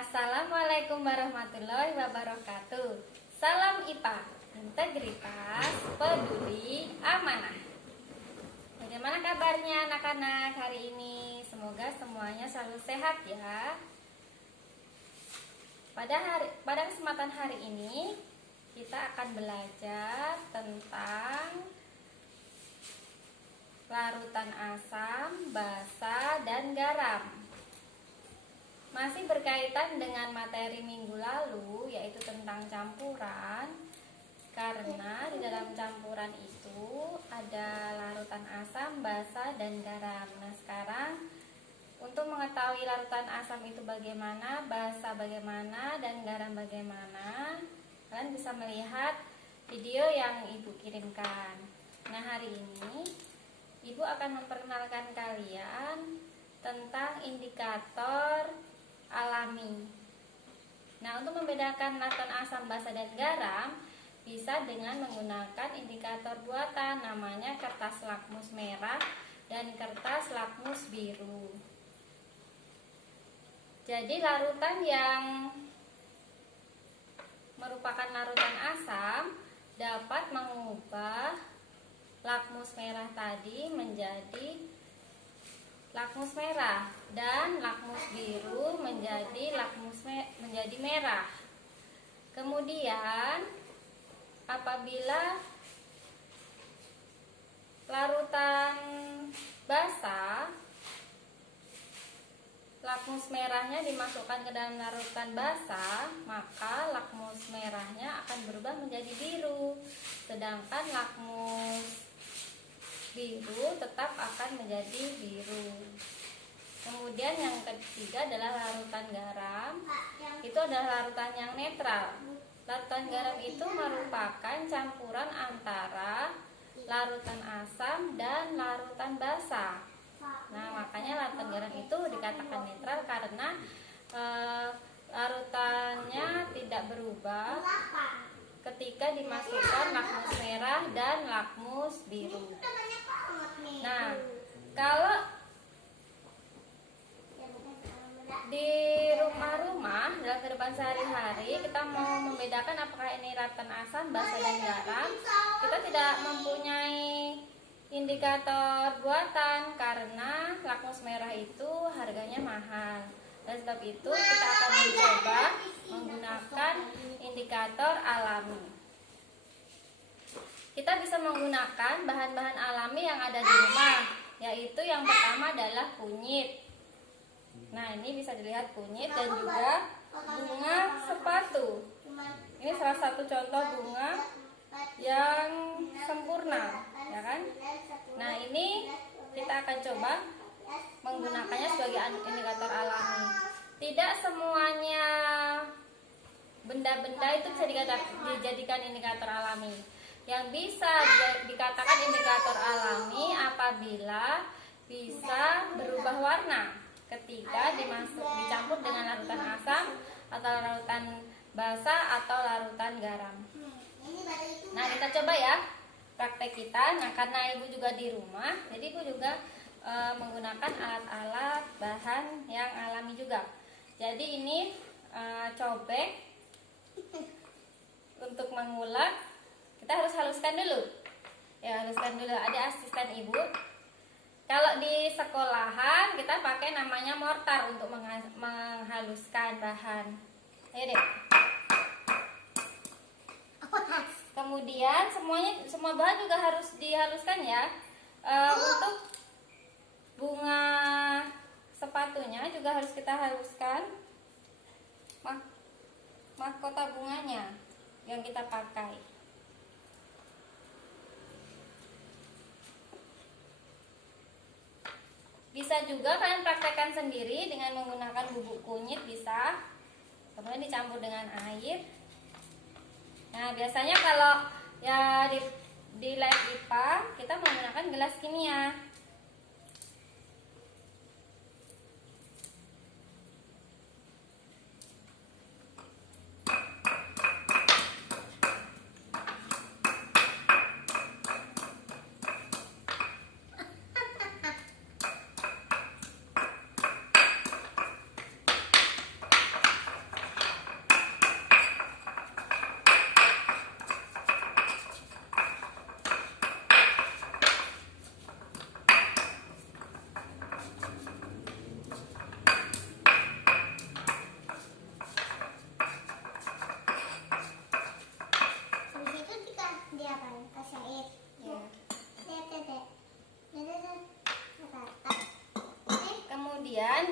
Assalamualaikum warahmatullahi wabarakatuh. Salam IPA, integritas, peduli, amanah. Bagaimana kabarnya anak-anak hari ini? Semoga semuanya selalu sehat ya. Pada kesempatan hari ini kita akan belajar tentang larutan asam, basa, dan garam. Masih berkaitan dengan materi minggu lalu, yaitu tentang campuran. Karena di dalam campuran itu ada larutan asam, basa, dan garam. Nah, sekarang untuk mengetahui larutan asam itu bagaimana, basa bagaimana, dan garam bagaimana, kalian bisa melihat video yang Ibu kirimkan. Nah, hari ini Ibu akan memperkenalkan kalian tentang indikator alami. Nah, untuk membedakan larutan asam, basa, dan garam bisa dengan menggunakan indikator buatan, namanya kertas lakmus merah dan kertas lakmus biru. Jadi larutan yang merupakan larutan asam dapat mengubah lakmus merah tadi menjadi lakmus merah dan lakmus biru menjadi menjadi merah. Kemudian apabila larutan basa, lakmus merahnya dimasukkan ke dalam larutan basa, maka lakmus merahnya akan berubah menjadi biru, sedangkan lakmus biru tetap akan menjadi biru. Kemudian yang ketiga adalah larutan garam. Itu adalah larutan yang netral. Larutan garam itu merupakan campuran antara larutan asam dan larutan basa. Nah, makanya larutan garam itu dikatakan netral karena larutannya tidak berubah ketika dimasukkan lakmus merah dan lakmus biru. Nah, kalau di rumah-rumah dalam kehidupan sehari-hari kita mau membedakan apakah ini larutan asam, basa, dan garam, kita tidak mempunyai indikator buatan karena lakmus merah itu harganya mahal. Dan sebab itu kita akan mencoba menggunakan indikator alami. Kita bisa menggunakan bahan-bahan alami yang ada di rumah, yaitu yang pertama adalah kunyit. Nah, ini bisa dilihat kunyit dan juga bunga sepatu. Ini salah satu contoh bunga yang sempurna, ya kan? Nah, ini kita akan coba menggunakannya sebagai indikator alami. Tidak semuanya benda-benda itu bisa dijadikan indikator alami. Yang bisa dikatakan indikator alami apabila bisa berubah warna ketika dicampur dengan larutan asam atau larutan basa atau larutan garam. Nah, kita coba ya praktek kita. Nah, karena Ibu juga di rumah, jadi Ibu juga menggunakan alat-alat bahan yang alami juga. Jadi ini cobek. Untuk mengulek kita harus haluskan dulu. Ya, haluskan dulu. Ada asisten Ibu. Kalau di sekolahan kita pakai namanya mortar untuk menghaluskan bahan. Ayo deh. Kemudian semua bahan juga harus dihaluskan ya. Untuk bunga sepatunya juga harus kita haluskan. Mahkota bunganya yang kita pakai. Bisa juga kalian praktekkan sendiri dengan menggunakan bubuk kunyit, bisa. Kemudian dicampur dengan air. Nah, biasanya kalau ya di lab IPA kita menggunakan gelas kimia.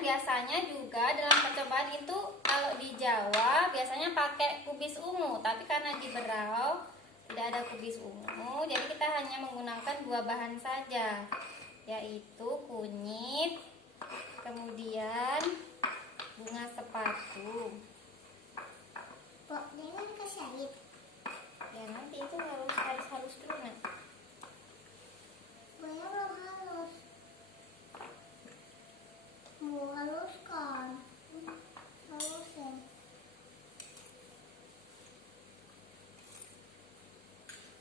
biasanya juga dalam percobaan itu kalau di Jawa biasanya pakai kubis ungu, tapi karena di Berau tidak ada kubis ungu, jadi kita hanya menggunakan 2 bahan saja, yaitu kunyit, kemudian bunga sepatu. Kok jangan kesalip? Ya nanti itu harus dulu nih. Banyak belum halus. Mau haluskan. Halusin.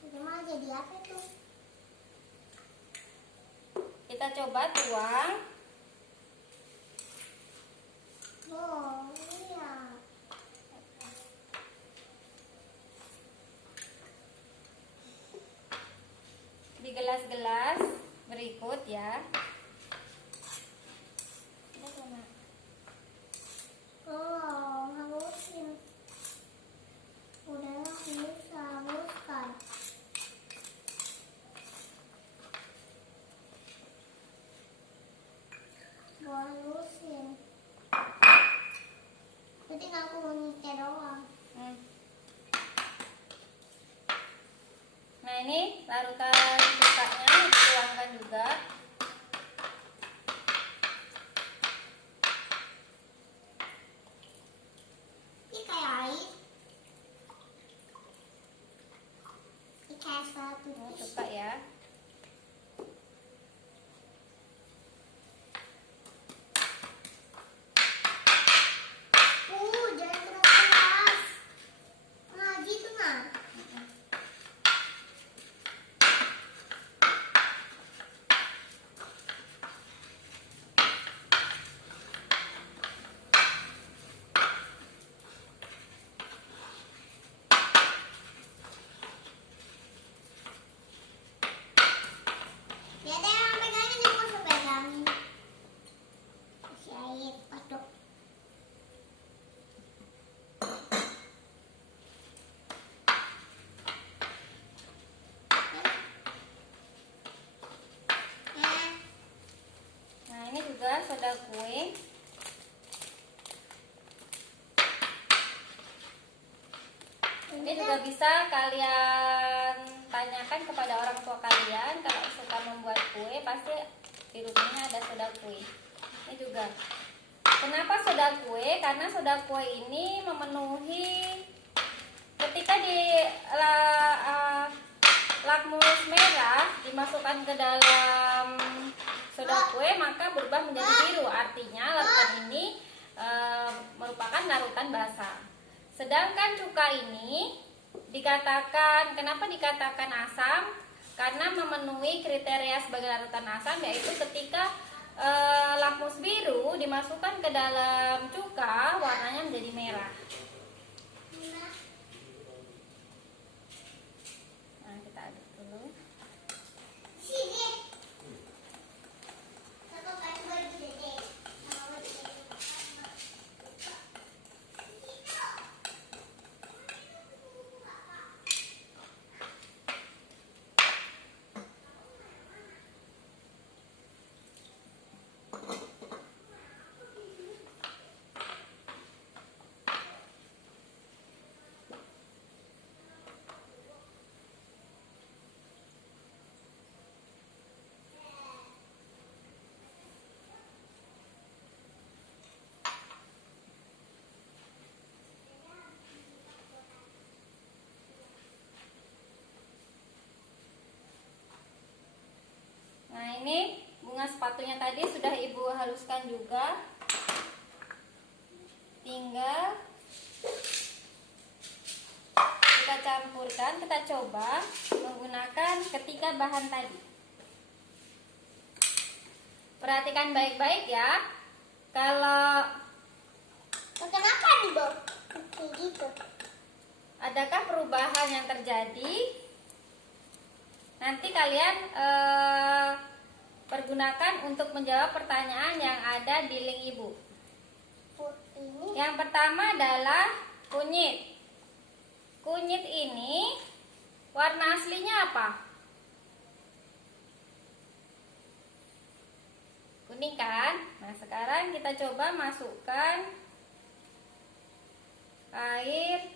Itu mah jadi apa tuh? Kita coba tuang. Oh iya. Di gelas-gelas berikut ya. Oh, halusin. Udah bisa haluskan. Gua halusin. Itu tinggal kunyitnya doang. Nah ini larutan cukanya dituangkan juga. Ini kayak air. Ini kayak sepatu. Cuka ya. Jangan keras-keras. Nah gitu nah. Ya deh, yang pegangin yang mau saya pegangin. Kasih air, aduk. Nah ini juga soda kue. Ini juga bisa kalian tanyakan kepada orang tua kalian kalau suka membuat kue, pasti di rumahnya ada soda kue. Ini juga. Kenapa soda kue? Karena soda kue ini memenuhi ketika di lakmus merah dimasukkan ke dalam soda kue maka berubah menjadi biru. Artinya larutan ini merupakan larutan basah. Sedangkan cuka ini dikatakan, kenapa dikatakan asam? Karena memenuhi kriteria sebagai larutan asam, yaitu ketika lakmus biru dimasukkan ke dalam cuka, warnanya menjadi merah. Nah, kita aduk dulu. Nah ini bunga sepatunya tadi sudah ibu haluskan juga. Tinggal kita campurkan, kita coba menggunakan ketiga bahan tadi. Perhatikan baik-baik ya. Kalau Kenapa dibawa kayak gitu? adakah perubahan yang terjadi, nanti kalian pergunakan untuk menjawab pertanyaan yang ada di link ibu. Ini Yang pertama adalah kunyit. Kunyit ini warna aslinya apa? kuning kan? Nah, sekarang kita coba masukkan air